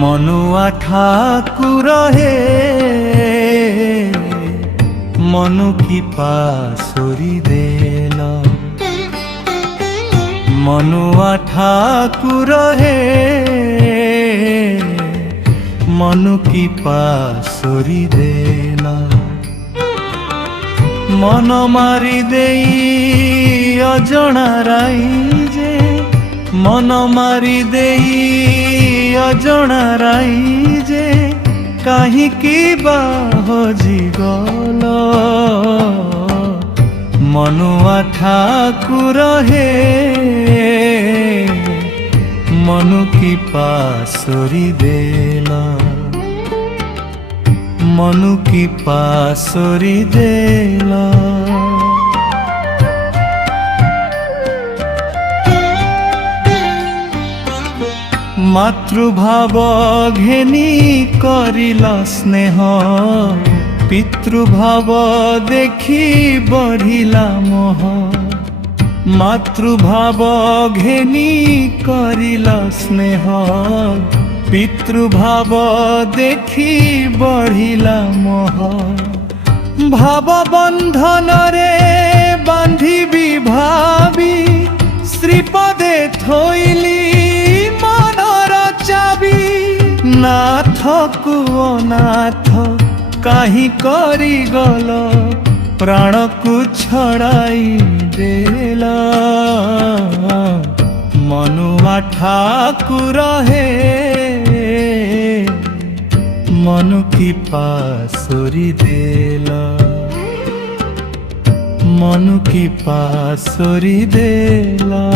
मनुआ ठाकुर हे मनु की पासुरी देला। मनुआ ठाकुर हे मनु की पासुरी देला। मन मारी देई अजणा राई जे मन मारी देई अजणा राई जे काहींकी बाहजी गल। मनुआ ठाकुर हे मनु की पासुरी देला। मनु की पासुरी देला। मातृभाव घेनी करिला स्नेह पितृभाव देखी बढ़िला मोह। मातृभाव घेनी करिला स्नेह पितृभाव देखी बढ़िला मोह। भाव बंधन रे बांधिबी भावी श्रीपदे थोइली मनर चाबी। नाथ को अनाथ काहीं करी गल प्राण को छड़ाई देला। मनुआ ठाकुर हे मनु की पासुरी देला। मनु की पासुरी देला।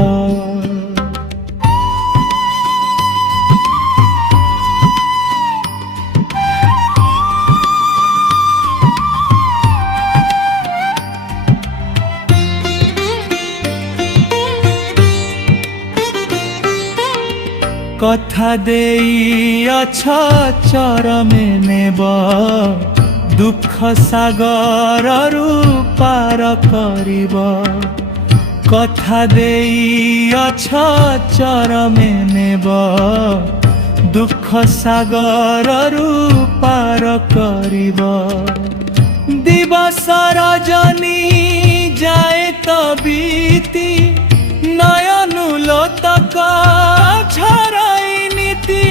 कथा देई अच्छा चरमे नेब दुख सागर पार करिब। कथा देई अच्छा चरमे नेब दुख सागर पार करिब। दिवस रजनी जाए तो बीती नयनु लोतक झराई नीति।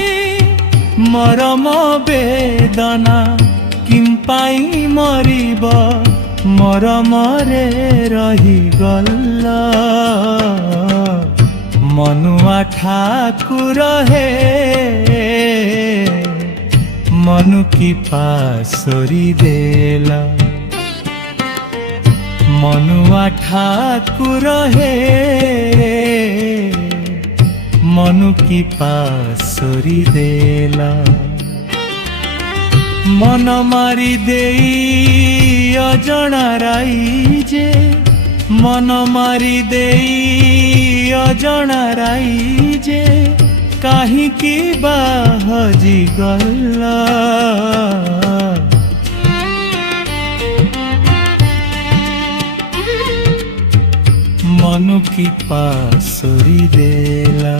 मरम वेदना किंपाई मरिब मरमरे रही गल्ला। मनुआ ठाकुर हे मनु की पासुरी देला। मनुआ ठाकुर हे मनु की पासुरी देला। मन मारी देई अजणा राई जे मन मारी देई अजणा राई जे काहींकी बाहजी गल्ला। मनु की पासुरी देला।